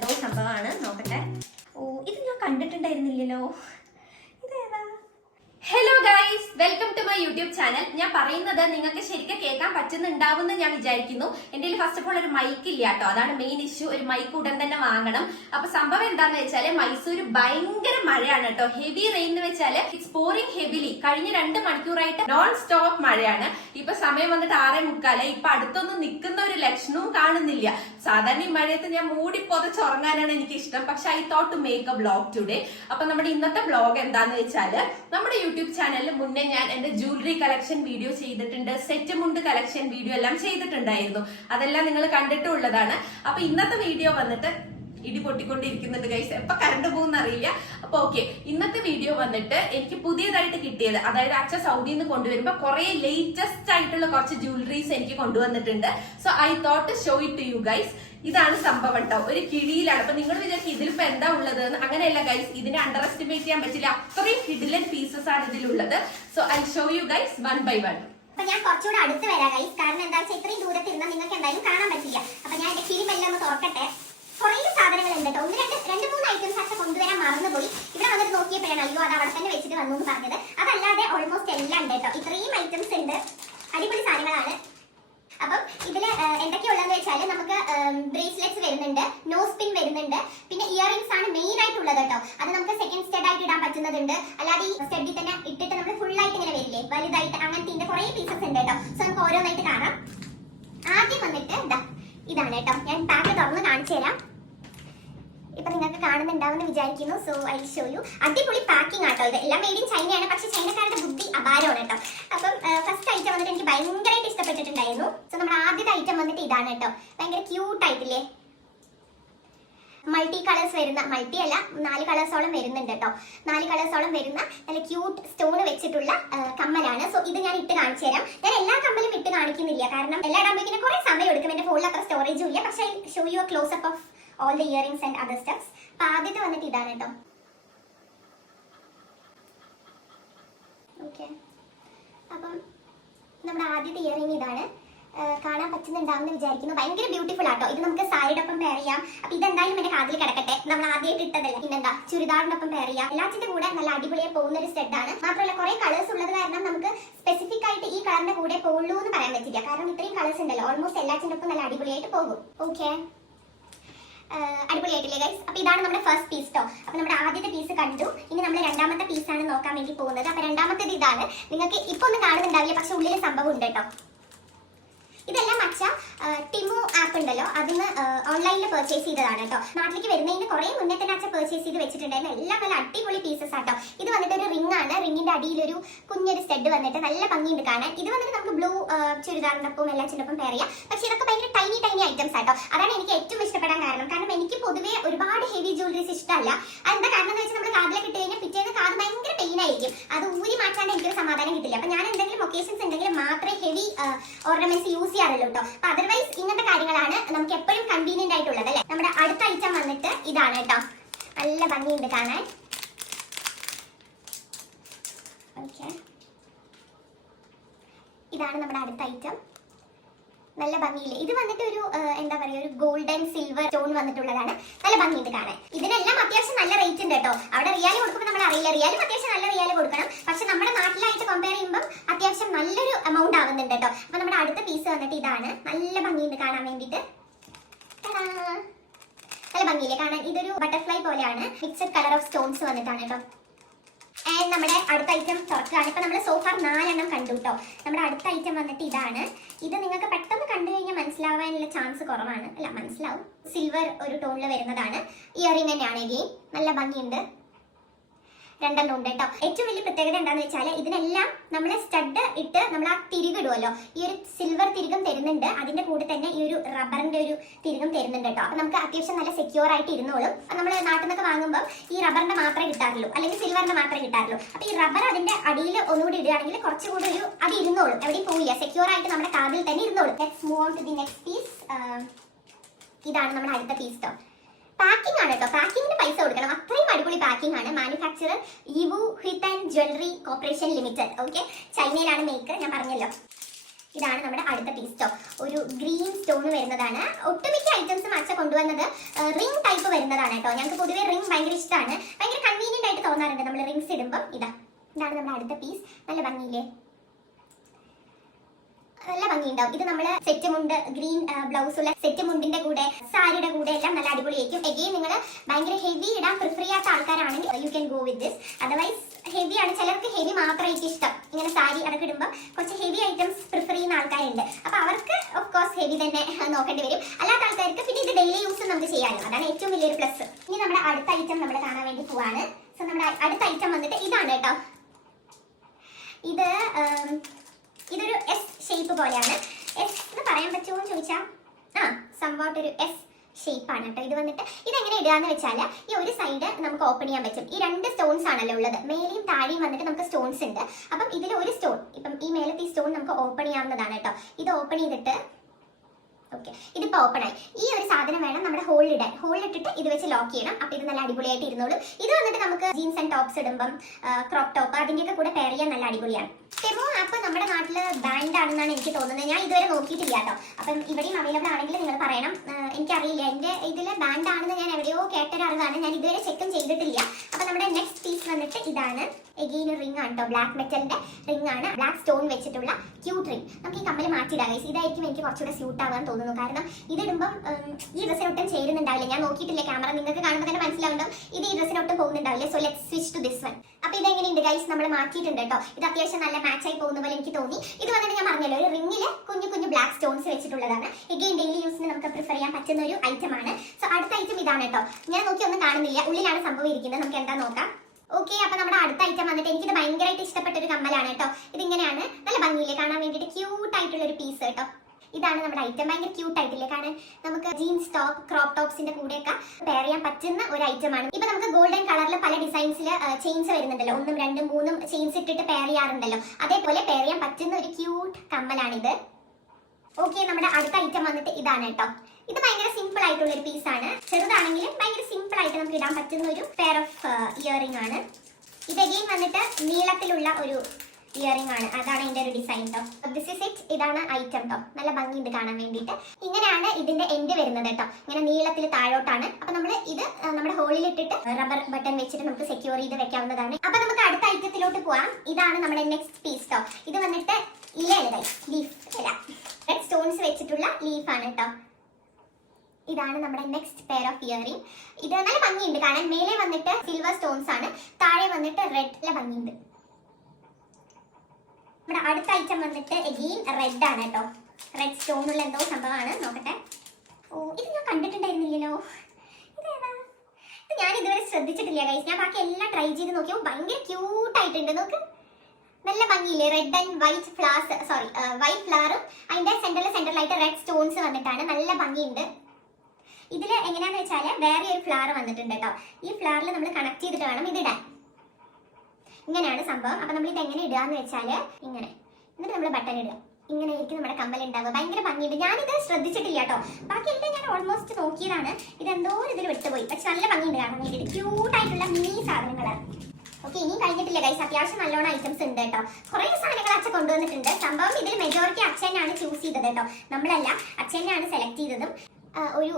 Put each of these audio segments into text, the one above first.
ഇതെന്തോ സംഭവമാണ്, നോക്കട്ടെ. ഓ, ഇത് ഞാൻ കണ്ടിട്ടുണ്ടായിരുന്നില്ലല്ലോ. ഇതേതാ? Hello guys, welcome to my YouTube channel. ഞാൻ പറയുന്നത് നിങ്ങൾക്ക് ശരിക്കും കേൾക്കാൻ പറ്റുന്നുണ്ടാവുമെന്ന് ഞാൻ വിചാരിക്കുന്നു. എന്റെ കയ്യിൽ ഫസ്റ്റ് ഓഫ് ഓൾ ഒരു മൈക്ക് ഇല്ല കേട്ടോ, അതാണ് മെയിൻ ഇഷ്യൂ. ഒരു മൈക്ക് ഉടൻ തന്നെ വാങ്ങണം. അപ്പൊ സംഭവം എന്താന്ന് വെച്ചാല് മൈസൂർ ഭയങ്കര മഴയാണ് കേട്ടോ. ഹെവി റെയിൻ എന്ന് വെച്ചാല് ഇറ്റ്സ് പോറിംഗ് ഹെവിലി. കഴിഞ്ഞ 2 മണിക്കൂറായിട്ട് നോൺ സ്റ്റോപ്പ് മഴയാണ്. ഇപ്പൊ സമയം വന്നിട്ട് 6:45. ഇപ്പൊ അടുത്തൊന്നും നിൽക്കുന്ന ഒരു ലക്ഷണവും കാണുന്നില്ല. സാധാരണ ഈ മഴയത്ത് ഞാൻ മൂടി പൊതച്ചുറങ്ങാനാണ് എനിക്ക് ഇഷ്ടം. പക്ഷെ I thought to make a vlog today. അപ്പൊ നമ്മുടെ ഇന്നത്തെ വ്ലോഗ് എന്താന്ന് വെച്ചാല്, നമ്മുടെ യൂട്യൂബ് ചാനലിൽ മുന്നേ ഞാൻ എന്റെ ജ്വല്ലറി കളക്ഷൻ വീഡിയോ ചെയ്തിട്ടുണ്ട്, സെറ്റ് മുണ്ട് കളക്ഷൻ വീഡിയോ എല്ലാം ചെയ്തിട്ടുണ്ടായിരുന്നു. അതെല്ലാം നിങ്ങൾ കണ്ടിട്ടുള്ളതാണ്. അപ്പൊ ഇന്നത്തെ വീഡിയോ വന്നിട്ട് ഇടി പൊട്ടിക്കൊണ്ടിരിക്കുന്നുണ്ട് ഗൈസ്, എപ്പൊ കറണ്ട് പോകുന്ന അറിയില്ല. അപ്പൊ ഓക്കെ, ഇന്നത്തെ വീഡിയോ വന്നിട്ട് എനിക്ക് പുതിയതായിട്ട് കിട്ടിയത്, അതായത് അച്ഛൻ സൗദിയിൽ നിന്ന് കൊണ്ടുവരുമ്പോ കുറെ ലേറ്റസ്റ്റ് ആയിട്ടുള്ള കുറച്ച് ജ്വല്ലറീസ് എനിക്ക് കൊണ്ടുവന്നിട്ടുണ്ട്. So I thought show it to you guys. ഇതാണ് സംഭവം കേട്ടോ, ഒരു കിഴിയിലാണ്. അപ്പൊ നിങ്ങൾ വിചാരിക്കും ഇതിലിപ്പോ എന്താ ഉള്ളത് എന്ന്. അങ്ങനെയല്ല ഗൈസ്, ഇതിനെ അണ്ടർ എസ്റ്റിമേറ്റ് ചെയ്യാൻ പറ്റില്ല, അത്രയും ഹിഡൻ പീസസ് ആണ് ഇതിലുള്ളത്. So I show you guys one by one. അപ്പൊ ഞാൻ കുറച്ചുകൂടെ അടുത്ത് വരാം ഗൈസ്, കാരണം എന്താ വെച്ചാൽ ഇത്രയും ദൂരത്തിരുന്നാൽ നിങ്ങൾക്ക് എന്തായാലും കാണാൻ പറ്റില്ല. അപ്പൊ ഞാൻ എന്റെ ഫിലിമെല്ലാം ഒന്ന് തുറക്കട്ടെ. കുറേ സാധനങ്ങൾ ഉണ്ട് കേട്ടോ. രണ്ട് മൂന്ന് ഐറ്റംസ് ഒക്കെ കൊണ്ടുവരാൻ മറന്നുപോയി. ഇവിടെ വന്നിട്ട് നോക്കിയപ്പോഴാണ് അയ്യോ അത് അവിടെ തന്നെ വെച്ചിട്ട് വന്നു എന്ന് പറഞ്ഞത്. അതല്ലാതെ ഓൾമോസ്റ്റ് എല്ലാം ഉണ്ട് കേട്ടോ. ഇത്രയും ഐറ്റംസ് ഉണ്ട്, അടിപൊളി സാധനങ്ങളാണ്. അപ്പം ഇതില് എന്തൊക്കെയുള്ളതെന്ന് വെച്ചാൽ നമുക്ക് ബ്രേസ്ലെറ്റ്സ് വരുന്നുണ്ട്, നോസ് പിൻ വരുന്നുണ്ട്, പിന്നെ ഇയറിംഗ്സ് ആണ് മെയിൻ ആയിട്ടുള്ളത് കേട്ടോ. അത് നമുക്ക് സെക്കൻഡ് സ്റ്റെഡ് ആയിട്ട് ഇടാൻ പറ്റുന്നതുണ്ട്, അല്ലാതെ ഈ സ്റ്റെഡിൽ തന്നെ ഇട്ടിട്ട് നമ്മൾ ഫുൾ ആയിട്ട് ഇങ്ങനെ വരില്ലേ വലുതായിട്ട്, അങ്ങനത്തെ കുറെ പീസസ് ഉണ്ട് കേട്ടോ. സോ നമുക്ക് ഓരോന്നായിട്ട് കാണാം. ആദ്യം വന്നിട്ട് ഇതാണ് കേട്ടോ, ഞാൻ പാക്ക് തുറന്ന് കാണിച്ചു തരാം. ഇപ്പൊ നിങ്ങൾക്ക് കാണുന്നുണ്ടാവുമെന്ന് വിചാരിക്കുന്നു. So I show U. അടിപൊളി പാക്കിംഗ് ആട്ടോ. ഇത് എല്ലാം മെയ്ഡ് ഇൻ ചൈനയാണ്, പക്ഷെ ചൈനക്കാരുടെ ബുദ്ധി അപാരമാണ് കേട്ടോ. അപ്പം ഫസ്റ്റ് ഐറ്റം വന്നിട്ട് എനിക്ക് ഭയങ്കരമായിട്ട് ഇഷ്ടപ്പെട്ടിട്ടുണ്ടായിരുന്നു. സോ നമ്മുടെ ആദ്യത്തെ ഐറ്റം വന്നിട്ട് ഇതാണ് കേട്ടോ. ഭയങ്കര ക്യൂട്ട് ആയിട്ടില്ലേ, മൾട്ടി കളേഴ്സ് വരുന്ന, മൾട്ടി അല്ല 4 കളേഴ്സോളം വരുന്നുണ്ട് കേട്ടോ. 4 കളേഴ്സോളം വരുന്ന നല്ല ക്യൂട്ട് സ്റ്റോൺ വെച്ചിട്ടുള്ള കമ്മലാണ്. സോ ഇത് ഞാൻ ഇട്ട് കാണിച്ചു തരാം. ഞാൻ എല്ലാ കമ്മലും ഇട്ട് കാണിക്കുന്നില്ല, കാരണം എല്ലാ ഇടുമ്പോഴേക്കും കുറെ സമയം എടുക്കും. എന്റെ ഫോണിൽ അത്ര സ്റ്റോറേജും ഇല്ല. പക്ഷെ show you A close up of all the earrings and other stuffs. അപ്പൊ ആദ്യത്തെ വന്നിട്ട് ഇതാണ് കേട്ടോ. ഓക്കെ, അപ്പം നമ്മുടെ ആദ്യത്തെ ഇയറിംഗ് ഇതാണ്. കാണാൻ പറ്റുന്നുണ്ടാവുമെന്ന് വിചാരിക്കുന്നു. ഭയങ്കര ബ്യൂട്ടിഫുൾ ആട്ടോ. ഇത് നമുക്ക് സാരിയുടെ ഒപ്പം പെയർ ചെയ്യാം. അപ്പൊ ഇതെന്തായാലും എന്റെ കാതിൽ കിടക്കട്ടെ, നമ്മൾ ആദ്യമായിട്ട് ഇട്ടതല്ല. പിന്നെന്താ, ചുരിദാറിന്റെ ഒപ്പം പെയർ ചെയ്യാം. എല്ലാത്തിന്റെ കൂടെ നല്ല അടിപൊളിയായി പോകുന്ന ഒരു സെറ്റ് ആണ്. മാത്രമല്ല കുറെ കളേഴ്സ് ഉള്ളത് കാരണം നമുക്ക് സ്പെസിഫിക് ആയിട്ട് ഈ കളറിന്റെ കൂടെ പോകുള്ളൂ എന്ന് പറയാൻ പറ്റില്ല, കാരണം ഇത്രയും കളേഴ്സ് ഉണ്ടല്ലോ. ഓൾമോസ്റ്റ് എല്ലാത്തിന്റെ ഒപ്പം നല്ല അടിപൊളിയായിട്ട് പോകും. ഓക്കെ, അടിപൊളിയായിട്ടില്ലേ ഗൈസ്? അപ്പൊ ഇതാണ് നമ്മുടെ ഫസ്റ്റ് പീസ് ട്ടോ. അപ്പൊ നമ്മുടെ ആദ്യത്തെ പീസ് കണ്ടു. ഇനി നമ്മൾ രണ്ടാമത്തെ പീസാണ് നോക്കാൻ വേണ്ടി പോകുന്നത്. അപ്പൊ രണ്ടാമത്തേത് ഇതാണ്. നിങ്ങൾക്ക് ഇപ്പൊ ഒന്നും കാണുന്നുണ്ടാവില്ല, പക്ഷെ ഉള്ളിൽ സംഭവം ഉണ്ട് കേട്ടോ. ഇതെല്ലാം അച്ഛ ടിമു ആപ്പ് ഉണ്ടല്ലോ, അതിന് ഓൺലൈനിൽ പർച്ചേസ് ചെയ്തതാണ് കേട്ടോ. നാട്ടിലേക്ക് വരുന്നതിന് കുറെ മുന്നേ തന്നെ അച്ഛൻ പർച്ചേസ് ചെയ്ത് വെച്ചിട്ടുണ്ടായിരുന്നു. എല്ലാം നല്ല അടിപൊളി പീസസ് ആട്ടോ. ഇത് വന്നിട്ട് ഒരു റിംഗ് ആണ്. റിംഗിന്റെ അടിയിലൊരു കുഞ്ഞൊരു സ്റ്റഡ് വന്നിട്ട് നല്ല ഭംഗിയുണ്ട് കാണാൻ. ഇത് വന്നിട്ട് നമുക്ക് ബ്ലൂ ചുരിദാറിന്റെ ഒപ്പം എല്ലാത്തിൻ്റെ ഒപ്പം പെയർ ചെയ്യാം. പക്ഷെ ഇതൊക്കെ ഭയങ്കര ടൈനി ഐറ്റംസ് ആട്ടോ. അതാണ് എനിക്ക് ഏറ്റവും ഇഷ്ടപ്പെടാൻ കാരണം. കാരണം എനിക്ക് പൊതുവേ ഒരുപാട് ഹെവി ജ്വല്ലറീസ് ഇഷ്ടമല്ല. അതെന്താ കാരണം എന്ന് വെച്ചാൽ നമ്മൾ കാതിലേക്ക് ഇട്ട് കഴിഞ്ഞാൽ പിറ്റേന്ന് കാത് ഭയങ്കര പെയിൻ ആയിരിക്കും. അത് ഊരി മാറ്റാണ്ട് എനിക്കൊരു സമാധാനം കിട്ടില്ല. അപ്പൊ ഞാൻ എന്തെങ്കിലും ഒക്കേഷൻസ് ഉണ്ടെങ്കിൽ മാത്രമേ ഹെവി ഓർണമെന്റ്സ് യൂസ് ചെയ്യാറുള്ളൂ കേട്ടോ. അപ്പൊ അതർവൈസ് ഇങ്ങനത്തെ കാര്യങ്ങളാണ് നമുക്ക് എപ്പോഴും കൺവീനിയന്റ് ആയിട്ടുള്ളത് അല്ലേ. നമ്മുടെ അടുത്ത ഐറ്റം വന്നിട്ട് ഇതാണ് കേട്ടോ. നല്ല ഭംഗിയുണ്ട് കാണാൻ. ഓക്കെ, ഇതാണ് നമ്മുടെ അടുത്ത ഐറ്റം. നല്ല ഭംഗിയില്ലേ? ഇത് വന്നിട്ട് ഒരു എന്താ പറയാ, ഒരു ഗോൾഡൻ സിൽവർ സ്റ്റോൺ വന്നിട്ടുള്ളതാണ്. നല്ല ഭംഗിയുണ്ട് കാണാൻ. ഇതിനെല്ലാം അത്യാവശ്യം നല്ല റേറ്റ് ഉണ്ട് കേട്ടോ. അവിടെ റിയാൽ കൊടുക്കുമ്പോൾ നമ്മൾ അറിയില്ല, റിയാലും അത്യാവശ്യം നല്ല റിയാൽ കൊടുക്കണം. പക്ഷെ നമ്മുടെ നാട്ടിലായിട്ട് കമ്പയർ ചെയ്യുമ്പോൾ അത്യാവശ്യം നല്ലൊരു എമൗണ്ട് ആവുന്നുണ്ട് കേട്ടോ. അപ്പൊ നമ്മുടെ അടുത്ത പീസ് വന്നിട്ട് ഇതാണ്. നല്ല ഭംഗിയുണ്ട് കാണാൻ വേണ്ടിയിട്ട്. നല്ല ഭംഗിയില്ലേ കാണാൻ? ഇതൊരു ബട്ടർഫ്ലൈ പോലെയാണ്. മിക്സഡ് കളർ ഓഫ് സ്റ്റോൺസ് വന്നിട്ടാണ് കേട്ടോ. ആൻഡ് നമ്മുടെ അടുത്ത ഐറ്റം തുറക്കുകയാണ്. ഇപ്പൊ നമ്മൾ സോഫാർ 4 എണ്ണം കണ്ടു കേട്ടോ. നമ്മുടെ അടുത്ത ഐറ്റം വന്നിട്ട് ഇതാണ്. ഇത് നിങ്ങൾക്ക് പെട്ടെന്ന് കണ്ടു കഴിഞ്ഞാൽ മനസ്സിലാവാനുള്ള ചാൻസ് കുറവാണ്. അല്ല, മനസ്സിലാവും. സിൽവർ ഒരു ടോണിൽ വരുന്നതാണ്. ഇയറിംഗ് തന്നെയാണ്. എഗെയിൻ നല്ല ഭംഗിയുണ്ട്. 2 എണ്ണം ഉണ്ട് കേട്ടോ. ഏറ്റവും വലിയ പ്രത്യേകത എന്താണെന്ന് വെച്ചാൽ ഇതിനെല്ലാം നമ്മൾ സ്റ്റഡ് ഇട്ട് നമ്മൾ ആ തിരികിടുമല്ലോ, ഈ ഒരു സിൽവർ തിരികം തരുന്നുണ്ട്. അതിന്റെ കൂടെ തന്നെ ഈ ഒരു റബ്ബറിന്റെ ഒരു തിരികം തരുന്നുണ്ട് കേട്ടോ. അപ്പൊ നമുക്ക് അത്യാവശ്യം നല്ല സെക്യൂർ ആയിട്ട് ഇരുന്നോളും. നമ്മൾ നാട്ടിൽ നിന്നൊക്കെ വാങ്ങുമ്പോൾ ഈ റബ്ബറിന്റെ മാത്രമേ കിട്ടാറുള്ളൂ, അല്ലെങ്കിൽ സിൽവറിന്റെ മാത്രമേ കിട്ടാറുള്ളൂ. അപ്പൊ ഈ റബ്ബർ അതിന്റെ അടിയിൽ ഒന്നുകൂടി ഇടുകയാണെങ്കിൽ കുറച്ചുകൂടി ഒരു അത് ഇരുന്നോളും, എവിടെയും പോവില്ല, സെക്യൂർ ആയിട്ട് നമ്മുടെ കാതിൽ തന്നെ ഇരുന്നോളും. Let's move on to the next piece. ഇതാണ് നമ്മുടെ അടുത്ത പീസ് ട്ടോ. പാക്കിംഗ് ആണ് കേട്ടോ. പാക്കിങ്ങിന് പൈസ കൊടുക്കണം, അത്രയും അടിപൊളി പാക്കിംഗ് ആണ്. Manufacturer Yiwu hit and jewellery corporation limited. Okay, ചൈനയിലാണ് മേക്ക്, ഞാൻ പറഞ്ഞല്ലോ. ഇതാണ് നമ്മുടെ അടുത്ത പീസ് ട്ടോ. ഒരു ഗ്രീൻ സ്റ്റോൺ വരുന്നതാണ്. ഒട്ടുമിക്ക ഐറ്റംസും അച്ഛ കൊണ്ടുവന്നത് റിംഗ് ടൈപ്പ് വരുന്നതാണ് കേട്ടോ. ഞങ്ങൾക്ക് പൊതുവേ റിംഗ് ഭയങ്കര ഇഷ്ടമാണ്. ഭയങ്കര കൺവീനിയന്റ് ആയിട്ട് തോന്നാറുണ്ട് നമ്മൾ റിംഗ്സ് ഇടുമ്പോൾ. ഇതാണ് നമ്മുടെ അടുത്ത പീസ്. നല്ല ഭംഗിയില്ലേ, നല്ല ഭംഗിയുണ്ടാവും. ഇത് നമ്മൾ സെറ്റ് മുണ്ട്, ഗ്രീൻ ബ്ലൗസ് ഉള്ള സെറ്റ് മുണ്ടിന്റെ കൂടെ സാരിയുടെ കൂടെ എല്ലാം നല്ല അടിപൊളിയായിരിക്കും. എഗെയിൻ നിങ്ങൾ ഭയങ്കര ഹെവി ഇടാൻ പ്രിഫർ ചെയ്യാത്ത ആൾക്കാരാണെങ്കിൽ you can go with this. Otherwise heavy ആണ്, ചിലർക്ക് ഹെവി മാത്രമായിട്ട് ഇഷ്ടം. ഇങ്ങനെ സാരി അതൊക്കെ ഇടുമ്പോൾ കുറച്ച് ഹെവി ഐറ്റംസ് പ്രിഫർ ചെയ്യുന്ന ആൾക്കാരുണ്ട്. അപ്പൊ അവർക്ക് ഓഫ് കോഴ്സ് ഹെവി തന്നെ നോക്കേണ്ടി വരും. അല്ലാത്ത ആൾക്കാർക്ക് പിന്നെ ഇത് ഡെയിലി യൂസ് നമുക്ക് ചെയ്യാമല്ലോ. അതാണ് ഏറ്റവും വലിയൊരു പ്ലസ്. ഇനി നമ്മുടെ അടുത്ത ഐറ്റം നമ്മൾ കാണാൻ വേണ്ടി പോവാണ്. സോ നമ്മുടെ അടുത്ത ഐറ്റം വന്നിട്ട് ഇതാണ് കേട്ടോ. ഇതൊരു എസ് ഷേപ്പ് പോലെയാണ്. എസ് എന്ന് പറയാൻ പറ്റുമോ എന്ന് ചോദിച്ചാൽ സംവാട്ട് ഒരു എസ് ഷേപ്പാണ് കേട്ടോ. ഇത് വന്നിട്ട് ഇതെങ്ങനെ ഇടുകയെന്ന് വെച്ചാൽ ഈ ഒരു സൈഡ് നമുക്ക് ഓപ്പൺ ചെയ്യാൻ പറ്റും. ഈ 2 സ്റ്റോൺസ് ആണല്ലോ ഉള്ളത്, മേലെയും താഴെയും വന്നിട്ട് നമുക്ക് സ്റ്റോൺസ് ഉണ്ട്. അപ്പം ഇതിൽ ഒരു സ്റ്റോൺ, ഇപ്പം ഈ മേലത്തെ ഈ സ്റ്റോൺ നമുക്ക് ഓപ്പൺ ചെയ്യാവുന്നതാണ് കേട്ടോ. ഇത് ഓപ്പൺ ചെയ്തിട്ട് ഓക്കെ, ഇതിപ്പോ ഓപ്പൺ ആയി. ഈ ഒരു സാധനം വേണം നമ്മുടെ ഹോളിലിടാൻ. ഹോളിലിട്ടിട്ട് ഇത് വെച്ച് ലോക്ക് ചെയ്യണം. അപ്പൊ ഇത് നല്ല അടിപൊളിയായിട്ട് ഇരുന്നോളും. ഇത് വന്നിട്ട് നമുക്ക് ജീൻസ് ആൻഡ് ടോപ്സ് ഇടുമ്പം ക്രോപ്പ് ടോപ്പ് അതിന്റെയൊക്കെ കൂടെ പെയർ ചെയ്യാൻ നല്ല അടിപൊളിയാണ്. ടെമോ ആപ്പ് നമ്മുടെ നാട്ടില് ബാൻഡ് ആണെന്നാണ് എനിക്ക് തോന്നുന്നത്. ഞാൻ ഇതുവരെ നോക്കിയിട്ടില്ല കേട്ടോ. അപ്പം ഇവിടെയും അവൈലബിൾ ആണെങ്കിൽ നിങ്ങൾ പറയണം. എനിക്കറിയില്ല, എന്റെ ഇതില് ബാൻഡ് ആണെന്ന് ഞാൻ എവിടെയോ കേട്ടൊരു അറിവാണ്. ഞാൻ ഇതുവരെ ചെക്കും ചെയ്തിട്ടില്ല. അപ്പൊ നമ്മുടെ നെക്സ്റ്റ് പീസ് വന്നിട്ട് ഇതാണ്. എഗെയിൻ ഒരു റിംഗ് ആണ് കേട്ടോ. ബ്ലാക്ക് മെറ്റലിന്റെ റിംഗ് ആണ്, ബ്ലാക്ക് സ്റ്റോൺ വെച്ചിട്ടുള്ള ക്യൂട്ട് റിംഗ്. നമുക്ക് ഈ കമ്മൽ മാറ്റിയിടാം. ഇതായിരിക്കും എനിക്ക് കുറച്ചുകൂടെ സ്യൂട്ട് ആവാൻ തോന്നുന്നു. കാരണം ഇതിടുമ്പം ഈ ഡ്രസ്സിനൊട്ടും ചേരുന്നുണ്ടാവില്ല. ഞാൻ നോക്കിയിട്ടില്ല, ക്യാമറ നിങ്ങൾക്ക് കാണുമ്പോൾ തന്നെ മനസ്സിലാവുണ്ടാവും ഇത് ഈ ഡ്രസ്സിനൊട്ടും പോകുന്നുണ്ടാവില്ല. So let's switch to this one. അപ്പൊ ഇതെങ്ങനെയുണ്ട് ഗൈസ്? നമ്മൾ മാറ്റിയിട്ടുണ്ട് കേട്ടോ. ഇത് അത്യാവശ്യം നല്ല മാച്ച് ആയി പോകുന്ന പോലെ എനിക്ക് തോന്നി. ഇത് വന്നിട്ട് ഞാൻ പറഞ്ഞല്ലോ, ഒരു റിംഗില് കുഞ്ഞു കുഞ്ഞു ബ്ലാക്ക് സ്റ്റോൺസ് വെച്ചിട്ടുള്ളതാണ്. എഗെയിൻ ഡെയിലി യൂസിന് നമുക്ക് പ്രിഫർ ചെയ്യാൻ പറ്റുന്ന ഒരു ഐറ്റം ആണ്. സോ അടുത്ത ഐറ്റം ഇതാണ് കേട്ടോ. ഞാൻ നോക്കി ഒന്നും കാണുന്നില്ല, ഉള്ളിലാണ് സംഭവം ഇരിക്കുന്നത്. നമുക്ക് എന്താ നോക്കാം. ഓക്കെ, അപ്പൊ നമ്മുടെ അടുത്ത ഐറ്റം വന്നിട്ട് എനിക്കിത് ഭയങ്കരമായിട്ട് ഇഷ്ടപ്പെട്ട ഒരു കമ്മലാണ് കേട്ടോ. ഇതിങ്ങനെയാണ്, നല്ല ഭംഗിയില്ലേ കാണാൻ വേണ്ടിയിട്ട്, ക്യൂട്ട് ആയിട്ടുള്ള ഒരു പീസ് കേട്ടോ. ഇതാണ് നമ്മുടെ ഐറ്റം. ഭയങ്കര ക്യൂട്ട് ആയിട്ടില്ലേ കാണാൻ? നമുക്ക് ജീൻസ് ടോപ്പ്, ക്രോപ്പ് ടോപ്സിന്റെ കൂടെയൊക്കെ പെയർ ചെയ്യാൻ പറ്റുന്ന ഒരു ഐറ്റം ആണ്. ഇപ്പൊ നമുക്ക് ഗോൾഡൻ കളറിൽ പല ഡിസൈൻസിൽ ചെയിൻസ് വരുന്നുണ്ടല്ലോ. 1, 2, 3 ചെയിൻസ് ഇട്ടിട്ട് പെയർ ചെയ്യാറുണ്ടല്ലോ. അതേപോലെ പെയർ ചെയ്യാൻ പറ്റുന്ന ഒരു ക്യൂട്ട് കമ്മലാണിത്. ഓക്കെ, നമ്മുടെ അടുത്ത ഐറ്റം വന്നിട്ട് ഇതാണ് കേട്ടോ. ഇത് ഭയങ്കര സിമ്പിൾ ആയിട്ടുള്ള ഒരു പീസാണ്. ചെറുതാണെങ്കിലും ഭയങ്കര സിമ്പിൾ ആയിട്ട് നമുക്ക് ഇടാൻ പറ്റുന്ന ഒരു പെയർ ഓഫ് ഇയറിംഗ് ആണ്. ഇത് അഗെയിൻ വന്നിട്ട് നീളത്തിലുള്ള ഒരു ഇയറിംഗ് ആണ്. അതാണ് ഇതിന്റെ ഒരു ഡിസൈൻ ട്ടോ. This is it. ഇതാണ് ഐറ്റം ട്ടോ. നല്ല ഭംഗിയുണ്ട് കാണാൻ വേണ്ടിയിട്ട്. ഇങ്ങനെയാണ് ഇതിന്റെ എൻഡ് വരുന്നത് കേട്ടോ. ഇങ്ങനെ നീളത്തിൽ താഴോട്ടാണ്. അപ്പൊ നമ്മൾ ഇത് നമ്മുടെ ഹോളിൽ ഇട്ടിട്ട് റബ്ബർ ബട്ടൺ വെച്ചിട്ട് നമുക്ക് സെക്യൂർ ചെയ്ത് വെക്കാവുന്നതാണ്. അപ്പൊ നമുക്ക് അടുത്ത ഐറ്റത്തിലോട്ട് പോവാം. ഇതാണ് നമ്മുടെ നെക്സ്റ്റ് പീസ് ട്ടോ. ഇത് വന്നിട്ട് ഇലയാണ്, ലീഫ് ഇല. റെഡ് സ്റ്റോൺസ് വെച്ചിട്ടുള്ള ലീഫാണ് കേട്ടോ. ഇതാണ് നമ്മുടെ നെക്സ്റ്റ് പെയർ ഓഫ് ഇയറിംഗ്. ഇത് നല്ല ഭംഗിയുണ്ട് കാണാൻ. മേലെ വന്നിട്ട് സിൽവർ സ്റ്റോൺസ് ആണ്, താഴെ വന്നിട്ട് റെഡ്. നല്ല ഭംഗിയുണ്ട്. നമ്മുടെ അടുത്ത ഐറ്റം വന്നിട്ട് എഗെയിൻ റെഡ് ആണ് കേട്ടോ. റെഡ് സ്റ്റോൺ ഉള്ള എന്തോ സംഭവമാണ്. നോക്കട്ടെ. ഇത് ഞാൻ കണ്ടിട്ടുണ്ടായിരുന്നില്ലല്ലോ. ഇതേതാ? ഇത് ഞാൻ ഇതുവരെ ശ്രദ്ധിച്ചിട്ടില്ല ഗൈസ്. ഞാൻ ബാക്കി എല്ലാം ട്രൈ ചെയ്ത് നോക്കിയപ്പോൾ ഭയങ്കര ക്യൂട്ട് ആയിട്ടുണ്ട്. നോക്ക്, നല്ല ഭംഗിയില്ലേ? Red and white flowers, white ഫ്ലവറും അതിന്റെ സെന്ററിലായിട്ട് റെഡ് സ്റ്റോൺസ് വന്നിട്ടാണ്. നല്ല ഭംഗിയുണ്ട്. ഇതിൽ എങ്ങനെയാന്ന് വെച്ചാൽ വേറെ ഒരു ഫ്ലവർ വന്നിട്ടുണ്ട് കേട്ടോ. ഈ ഫ്ലവറിൽ നമ്മൾ കണക്ട് ചെയ്തിട്ട് വേണം ഇതിടാൻ. ഇങ്ങനെയാണ് സംഭവം. അപ്പൊ നമ്മൾ ഇത് എങ്ങനെ ഇടുക എന്ന് വെച്ചാൽ ഇങ്ങനെ, എന്നിട്ട് നമ്മൾ ബട്ടൺ ഇടുക. ഇങ്ങനെ ആയിരിക്കും നമ്മുടെ കമ്മൽ ഉണ്ടാവുക. ഭയങ്കര ഭംഗിയുണ്ട്. ഞാനിത് ശ്രദ്ധിച്ചിട്ടില്ല കേട്ടോ. ബാക്കിയെല്ലാം ഞാൻ ഓൾമോസ്റ്റ് നോക്കിയതാണ്. ഇതെന്തോ ഇതിൽ വിട്ടുപോയി. പക്ഷെ നല്ല ഭംഗിയുണ്ട് കാണാൻ വേണ്ടിയിട്ട്. ക്യൂട്ട് ആയിട്ടുള്ള മിനി സാധനങ്ങളാണ്. ഓക്കെ, ഇനി കഴിഞ്ഞിട്ടില്ല ഗൈസ്. അത്യാവശ്യം നല്ലോണം ഐറ്റംസ് ഉണ്ട് കേട്ടോ. കുറെ സാധനങ്ങൾ അച്ഛൻ കൊണ്ടുവന്നിട്ടുണ്ട്. സംഭവം ഇതിൽ മെജോറിറ്റി അച്ഛനാണ് ചൂസ് ചെയ്തത് കേട്ടോ. നമ്മളല്ല, അച്ഛനാണ് സെലക്ട് ചെയ്തതും. ഒരു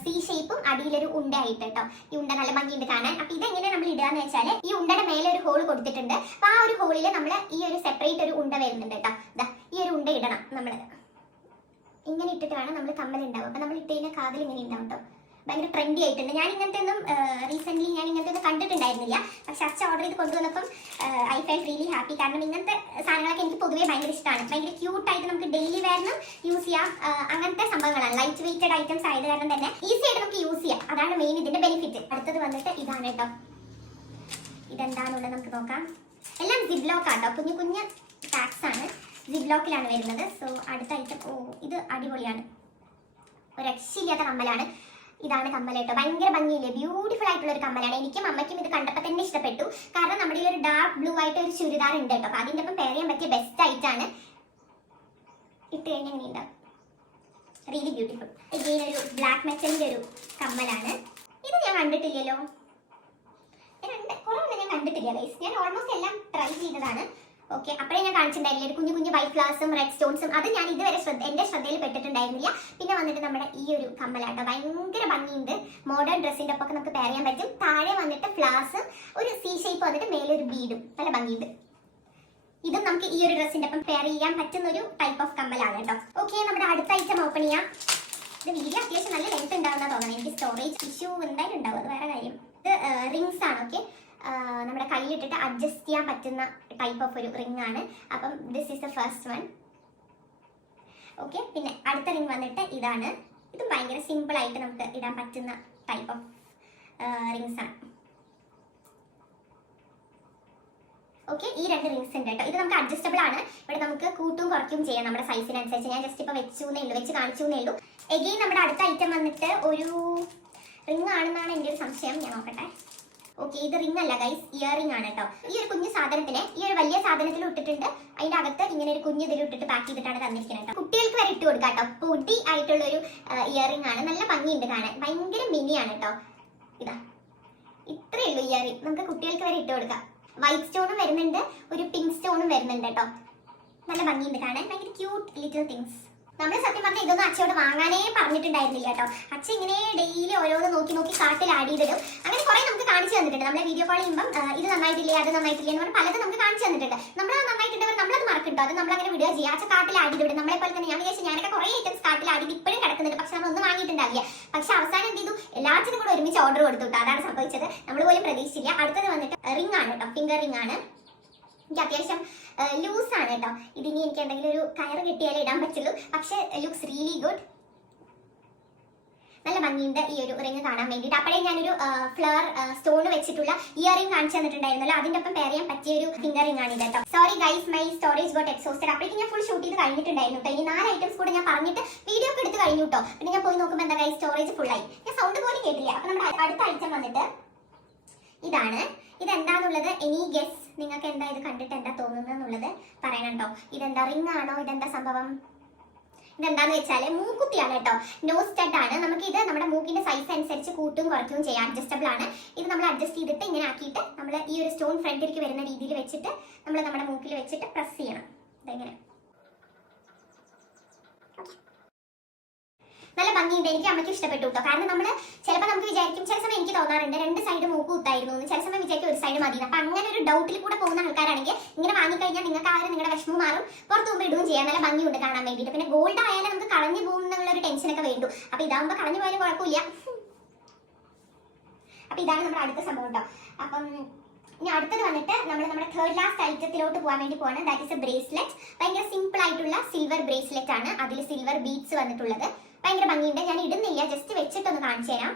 സി ഷേപ്പും അടിയിലൊരു ഉണ്ട ആയിട്ട് കേട്ടോ. ഈ ഉണ്ട നല്ല ഭംഗിയുണ്ട് കാണാൻ. അപ്പൊ ഇതെങ്ങനെ നമ്മൾ ഇടുക എന്ന് വെച്ചാൽ ഈ ഉണ്ടയുടെ മേലെ ഒരു ഹോൾ കൊടുത്തിട്ടുണ്ട്. അപ്പൊ ആ ഒരു ഹോളിൽ നമ്മൾ ഈ ഒരു സെപ്പറേറ്റ് ഒരു ഉണ്ട വരുന്നുണ്ട് കേട്ടോ. ഈ ഒരു ഉണ്ട ഇടണം. നമ്മൾ ഇങ്ങനെ ഇട്ടിട്ട് വേണം നമ്മൾ കമ്മൽ ഉണ്ടാവും. അപ്പൊ നമ്മൾ ഇട്ട് കഴിഞ്ഞാൽ കാതിൽ ഇങ്ങനെ ഉണ്ടാവും കേട്ടോ. ഭയങ്കര ട്രെൻഡി ആയിട്ടുണ്ട്. ഞാൻ ഇങ്ങനത്തെ ഒന്നും റീസെന്റ് ഞാൻ ഇങ്ങനത്തെ ഒന്നും കണ്ടിട്ടുണ്ടായിരുന്നില്ല. പക്ഷെ അച്ഛ ഓർഡർ ചെയ്ത് കൊണ്ടുവന്നപ്പം ഐ ഫെൽറ്റ് റിയലി ഹാപ്പി. കാരണം ഇങ്ങനത്തെ സാധനങ്ങളൊക്കെ എനിക്ക് പൊതുവേ ഭയങ്കര ഇഷ്ടമാണ്. ഭയങ്കര ക്യൂട്ടായിട്ട് നമുക്ക് ഡെയിലി വെയറിനും യൂസ് ചെയ്യാം. അങ്ങനത്തെ സംഭവങ്ങളാണ്. ലൈറ്റ് വെയ്റ്റഡ് ഐറ്റംസ് ആയത് കാരണം തന്നെ ഈസി ആയിട്ട് നമുക്ക് യൂസ് ചെയ്യാം. അതാണ് മെയിൻ ഇതിന്റെ ബെനിഫിറ്റ്. അടുത്തത് വന്നിട്ട് ഇതാണ് കേട്ടോ. ഇതെന്താണുള്ളത് നമുക്ക് നോക്കാം. എല്ലാം സിബ്ലോക്ക് ആട്ടോ. കുഞ്ഞു കുഞ്ഞു പാക്സ് ആണ്. സിബ്ലോക്കിലാണ് വരുന്നത്. സോ അടുത്ത ഐറ്റം, ഇത് അടിപൊളിയാണ്. ഒരു രക്ഷയില്ലാത്ത കമ്മലാണ്. ഇതാണ് കമ്മൽ കേട്ടോ. ഭയങ്കര ഭംഗിയില്ലേ? ബ്യൂട്ടിഫുൾ ആയിട്ടുള്ള ഒരു കമ്മലാണ്. എനിക്കും അമ്മയ്ക്കും ഇത് കണ്ടപ്പോൾ തന്നെ ഇഷ്ടപ്പെട്ടു. കാരണം നമ്മുടെ ഒരു ഡാർക്ക് ബ്ലൂ ആയിട്ട് ഒരു ചുരിദാർ ഉണ്ട് കേട്ടോ. അപ്പൊ അതിന്റെ ഒപ്പം പെയർ ചെയ്യാൻ പറ്റിയ ബെസ്റ്റ് ആയിട്ടാണ്. ഇട്ട് കഴിഞ്ഞാൽ ഇങ്ങനെ ഉണ്ടാവും. Really beautiful. ഇങ്ങനെ ഒരു ബ്ലാക്ക് മെറ്റലിന്റെ ഒരു കമ്മലാണ്. ഇത് ഞാൻ കണ്ടിട്ടില്ലല്ലോ. കുറെ ഒന്നും ഞാൻ കണ്ടിട്ടില്ല ഗൈസ്. ഞാൻ ഓൾമോസ്റ്റ് എല്ലാം ട്രൈ ചെയ്തതാണ്. ഓക്കെ, അപ്പോഴേ ഞാൻ കാണിച്ചിട്ടുണ്ടായിരുന്നില്ല ഒരു കുഞ്ഞു കുഞ്ഞു വൈറ്റ് ഫ്ലവേഴ്സും റെഡ് സ്റ്റോൺസും. അത് ഞാൻ ഇതുവരെ എന്റെ ശ്രദ്ധയിൽ പെട്ടിട്ടുണ്ടായിരുന്നില്ല. പിന്നെ വന്നിട്ട് നമ്മുടെ ഈ ഒരു കമ്മലാട്ടോ, ഭയങ്കര ഭംഗിയുണ്ട്. മോഡേൺ ഡ്രസ്സിന്റെ ഒപ്പം നമുക്ക് പെയർ ചെയ്യാൻ പറ്റും. താഴെ വന്നിട്ട് ഫ്ലവേഴ്സും ഒരു സി ഷേപ്പ് വന്നിട്ട് മേലെ ഒരു ബീഡും, നല്ല ഭംഗിയുണ്ട്. ഇതും നമുക്ക് ഈ ഒരു ഡ്രസ്സിന്റെ ഒപ്പം പെയർ ചെയ്യാൻ പറ്റുന്ന ഒരു ടൈപ്പ് ഓഫ് കമ്മലാണ് കേട്ടോ. ഓക്കെ, നമ്മുടെ അടുത്ത ഐറ്റം ഓപ്പൺ ചെയ്യാം. ഇത് വീഡിയോ അത്യാവശ്യം നല്ല ലെങ്ത് ഉണ്ടാവുന്ന തോന്നുന്നത്. എനിക്ക് സ്റ്റോറേജ് ഇഷ്യൂ എന്തായാലും ഉണ്ടാവും, അത് വേറെ കാര്യം. ഇത് റിങ്സ് ആണ്. ഓക്കെ, നമ്മുടെ കയ്യിലിട്ടിട്ട് അഡ്ജസ്റ്റ് ചെയ്യാൻ പറ്റുന്ന ടൈപ്പ് ഓഫ് ഒരു റിംഗ് ആണ്. അപ്പം this is the first one. Okay, പിന്നെ അടുത്ത റിംഗ് വന്നിട്ട് ഇതാണ്. ഇതും ഭയങ്കര സിമ്പിൾ ആയിട്ട് നമുക്ക് ഇടാൻ പറ്റുന്ന ടൈപ്പ് ഓഫ് റിങ്സ് ആണ്. ഓക്കെ, ഈ രണ്ട് റിങ്സ് ഉണ്ട് കേട്ടോ. ഇത് നമുക്ക് അഡ്ജസ്റ്റബിൾ ആണ്. ഇവിടെ നമുക്ക് കൂട്ടും കുറയ്ക്കും ചെയ്യാം നമ്മുടെ സൈസിനനുസരിച്ച്. ഞാൻ ജസ്റ്റ് ഇപ്പോൾ വെച്ച് കാണിച്ചു എന്നേ ഉള്ളൂ. എഗെയിൻ നമ്മുടെ അടുത്ത ഐറ്റം വന്നിട്ട് ഒരു റിംഗ് ആണെന്നാണ് എൻ്റെ ഒരു സംശയം. ഞാൻ നോക്കട്ടെ. ഓക്കെ, ഇത് റിംഗ് അല്ല ഗൈസ്, ഇയറിംഗ് ആണ് കേട്ടോ. ഈ ഒരു കുഞ്ഞു സാധനത്തിനെ ഈ ഒരു വലിയ സാധനത്തിൽ ഇട്ടിട്ടുണ്ട്. അതിന്റെ അകത്ത് ഇങ്ങനെ ഒരു കുഞ്ഞു ഇതിൽ ഇട്ടിട്ട് പാക്ക് ചെയ്തിട്ടാണ് തന്നിരിക്കുന്നത് കേട്ടോ. കുട്ടികൾക്ക് വരെ ഇട്ട് കൊടുക്കാം കേട്ടോ. പൊടി ആയിട്ടുള്ള ഒരു ഇയറിംഗ് ആണ്. നല്ല ഭംഗിയുണ്ട് കാണാൻ, ഭയങ്കര മിനിയാണ് കേട്ടോ. ഇതാ ഇത്രയേ ഉള്ളൂ ഇയറിംഗ്. നമുക്ക് കുട്ടികൾക്ക് വരെ ഇട്ട് കൊടുക്കാം. വൈറ്റ് സ്റ്റോണും വരുന്നുണ്ട്, ഒരു പിങ്ക് സ്റ്റോണും വരുന്നുണ്ട് കേട്ടോ. നല്ല ഭംഗിയുണ്ട് കാണാൻ, ഭയങ്കര ക്യൂട്ട് ലിറ്റിൽ തിങ്സ്. നമ്മൾ സത്യം പറഞ്ഞാൽ ഇതൊന്നും അച്ഛയോട് വാങ്ങാനേ പറഞ്ഞിട്ടുണ്ടായിരുന്നില്ല കേട്ടോ. അച്ഛൻ ഇങ്ങനെ ഡെയിലി ഓരോന്ന് നോക്കി നോക്കി കാട്ടിൽ ആഡ് ചെയ്തിടും. അങ്ങനെ കുറെ നമുക്ക് കാണിച്ചു തന്നിട്ടുണ്ട്. നമ്മളെ വീഡിയോ കോൾ ചെയ്യുമ്പോൾ ഇത് നന്നായിട്ടില്ലേ അത് നന്നായിട്ടില്ലേ എന്ന് പറഞ്ഞാൽ പലതും നമുക്ക് കാണിച്ചു തന്നിട്ടുണ്ട്. നമ്മൾ നന്നായിട്ടുണ്ടെങ്കിൽ നമ്മളത് മറക്കിട്ടോ, അത് നമ്മളങ്ങനെ വിടുക ചെയ്യുക. അച്ഛൻ കാട്ടിൽ ആഡ് ചെയ്തിടും. നമ്മളെ പോലെ തന്നെ ഞാൻ വിചാരിച്ചു ഞാനൊക്കെ കുറെ ഐറ്റംസ് കാട്ടിൽ ആഡ് ചെയ്ത് ഇപ്പോഴും കിടക്കുന്നുണ്ട്. പക്ഷെ നമ്മളൊന്നും വാങ്ങിയിട്ടുണ്ടാവില്ല. പക്ഷെ അവസാനം എന്ത് ചെയ്തു, എല്ലാത്തിനും കൂടെ ഒരുമിച്ച് ഓർഡർ കൊടുത്തു. അതാണ് സംഭവിച്ചത്. നമ്മൾ പോലും പ്രതീക്ഷിച്ചില്ല. അടുത്തത് വന്നിട്ട് റിംഗ് ആണ് കേട്ടോ, ഫിംഗർ റിംഗ് ആണ്. എനിക്ക് അത്യാവശ്യം ലൂസ് ആണ് കേട്ടോ. ഇതിനി എനിക്ക് എന്തെങ്കിലും ഒരു കയറ് കിട്ടിയാലേ ഇടാൻ പറ്റുള്ളൂ. പക്ഷെ ലുക്സ് റിയലി ഗുഡ്. നല്ല ഭംഗിയുണ്ട് ഈ ഒരു റിംഗ് കാണാൻ വേണ്ടിയിട്ട്. അപ്പോഴേ ഞാനൊരു ഫ്ലവർ സ്റ്റോൺ വെച്ചിട്ടുള്ള ഇയറിംഗ് കാണിച്ചു തന്നിട്ടുണ്ടായിരുന്നല്ലോ. അതിന്റെ ഒപ്പം പെയർ ചെയ്യാൻ പറ്റിയ ഒരു ഫിംഗർ റിംഗ് ആണ് ഇത് കേട്ടോ. Sorry guys, my storage got exhausted. അപ്പോഴേക്കും ഞാൻ ഫുൾ ഷൂട്ട് ചെയ്ത് കഴിഞ്ഞിട്ടുണ്ടായിരുന്നു കേട്ടോ. ഇനി 4 ഐറ്റംസ് കൂടെ ഞാൻ പറഞ്ഞിട്ട് വീഡിയോ ഒക്കെ എടുത്ത് കഴിഞ്ഞു കേട്ടോ. പിന്നെ ഞാൻ പോയി നോക്കുമ്പോൾ എന്താ ഗൈസ്, സ്റ്റോറേജ് ഫുൾ ആയി. ഞാൻ സൗണ്ട് പോലും കേട്ടില്ല. അപ്പൊ നമ്മുടെ അടുത്ത ഐറ്റം വന്നിട്ട് ഇതാണ്. ഇതെന്താന്നുള്ളത് എനി ഗെസ്, നിങ്ങൾക്ക് എന്താ ഇത് കണ്ടിട്ട് എന്താ തോന്നുന്നത് എന്നുള്ളത് പറയണം കേട്ടോ. ഇതെന്താ റിംഗ് ആണോ, ഇതെന്താ സംഭവം? ഇതെന്താന്ന് വെച്ചാല് മൂക്കുത്തിയാണ് കേട്ടോ. നോസ് സ്റ്റഡ് ആണ്. നമുക്ക് ഇത് നമ്മുടെ മൂക്കിന്റെ സൈസ് അനുസരിച്ച് കൂട്ടും കുറയ്ക്കും ചെയ്യാം. അഡ്ജസ്റ്റബിൾ ആണ്. ഇത് നമ്മൾ അഡ്ജസ്റ്റ് ചെയ്തിട്ട് ഇങ്ങനെ ആക്കിയിട്ട് നമ്മൾ ഈ ഒരു സ്റ്റോൺ ഫ്രണ്ടിലേക്ക് വരുന്ന രീതിയിൽ വെച്ചിട്ട് നമ്മൾ നമ്മുടെ മൂക്കിൽ വെച്ചിട്ട് പ്രസ് ചെയ്യണം. ഇതെങ്ങനെ നല്ല ഭംഗിയുണ്ട്. എനിക്ക് അമ്മയ്ക്ക് ഇഷ്ടപ്പെട്ടു കേട്ടോ. കാരണം നമ്മൾ ചിലപ്പോൾ നമുക്ക് വിചാരിക്കും, ചില സമയം എനിക്ക് തോന്നാറുണ്ട് 2 സൈഡ് മൂക്ക് കുത്തായിരുന്നു എന്ന്. ചില സമയം വിചാരിക്കും ഒരു സൈഡ് മതി. അപ്പൊ അങ്ങനെ ഒരു ഡൗട്ടിൽ കൂടെ പോകുന്ന ആൾക്കാരാണെങ്കിൽ ഇങ്ങനെ വാങ്ങിക്കഴിഞ്ഞാൽ നിങ്ങൾക്ക് ആ ഒരു നിങ്ങളുടെ വിഷമം മാറും. പുറത്ത് പോകുമ്പോൾ ഇടുകയും ചെയ്യാം. നല്ല ഭംഗിയുണ്ട് കാണാൻ വേണ്ടിയിട്ട്. പിന്നെ ഗോൾഡ് ആയാലും നമുക്ക് കളഞ്ഞു പോകുന്നുള്ള ഒരു ടെൻഷനൊക്കെ വേണ്ടു. അപ്പൊ ഇതാകുമ്പോൾ കളഞ്ഞു പോയാലും കുഴപ്പമില്ല. അപ്പൊ ഇതാണ് നമ്മുടെ അടുത്ത സംഭവം കേട്ടോ. അപ്പം ഇനി അടുത്തത് വന്നിട്ട് നമ്മുടെ തേർഡ് ലാസ്റ്റ് ഐറ്റത്തിലോട്ട് പോകാൻ വേണ്ടി പോവാണ്. That is A bracelet. ഭയങ്കര സിമ്പിൾ ആയിട്ടുള്ള സിൽവർ ബ്രേസ്ലെറ്റ് ആണ്. അതിൽ സിൽവർ ബീഡ്സ് വന്നിട്ടുള്ളത്. ഭയങ്കര ഭംഗിയുണ്ട്. ഞാൻ ഇടുന്നില്ല, ജസ്റ്റ് വെച്ചിട്ടൊന്ന് കാണിച്ചു തരാം.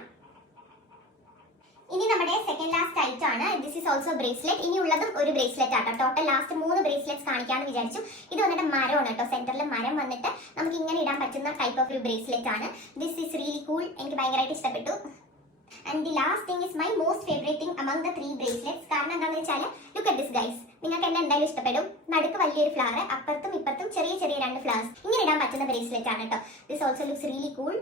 ഇനി നമ്മുടെ സെക്കൻഡ് ലാസ്റ്റ് ഐറ്റം ആണ്. This is also bracelet. ഇനി ഉള്ളതും ഒരു ബ്രേസ്ലെറ്റ് ആട്ടോ. ടോട്ടൽ ലാസ്റ്റ് 3 ബ്രേസ്ലെറ്റ്സ് കാണിക്കാന്ന് വിചാരിച്ചു. ഇത് വന്നിട്ട് മരമാണ് കേട്ടോ. സെന്ററിൽ മരം വന്നിട്ട് നമുക്ക് ഇങ്ങനെ ഇടാൻ പറ്റുന്ന ടൈപ്പ് ഓഫ് ഒരു ബ്രേസ്ലെറ്റ് ആണ്. This is really cool. എനിക്ക് ഭയങ്കരമായിട്ട് ഇഷ്ടപ്പെട്ടു. And the last thing is my most favourite thing among the 3 bracelets. കാരണം എന്താണെന്ന് വെച്ചാൽ ലുക്ക് അറ്റ് ദിസ് ഗൈസ്. നിങ്ങൾക്ക് എന്നെ എന്തായാലും ഇഷ്ടപ്പെടും. നടുക്ക് വലിയൊരു ഫ്ലവർ, അപ്പുറത്തും ഇപ്പുറത്തും ചെറിയ ചെറിയ 2 ഫ്ലവേഴ്സ്. ഇങ്ങനെ ഇടാൻ പറ്റുന്ന ബ്രേസ്ലെറ്റ് ആണ് കേട്ടോ. This also looks really cool.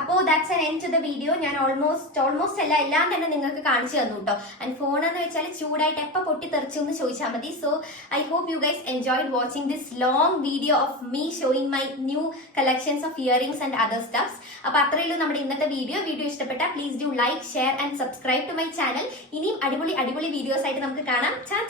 അപ്പോൾ that's an end to the video. ഞാൻ ഓൾമോസ്റ്റ് എല്ലാം തന്നെ നിങ്ങൾക്ക് കാണിച്ചു തന്നു കേട്ടോ. ആൻഡ് ഫോൺ എന്ന് വെച്ചാൽ ചൂടായിട്ട് എപ്പോൾ പൊട്ടി തെറിച്ചു എന്ന് ചോദിച്ചാൽ മതി. So I hope you guys enjoyed watching this long video of me showing my new collections of earrings and other stuffs. അപ്പോൾ അത്രയുള്ളൂ നമ്മുടെ ഇന്നത്തെ വീഡിയോ ഇഷ്ടപ്പെട്ടാൽ please do like, share and subscribe to my channel. ഇനിയും അടിപൊളി videos ആയിട്ട് നമുക്ക് കാണാം. ചാ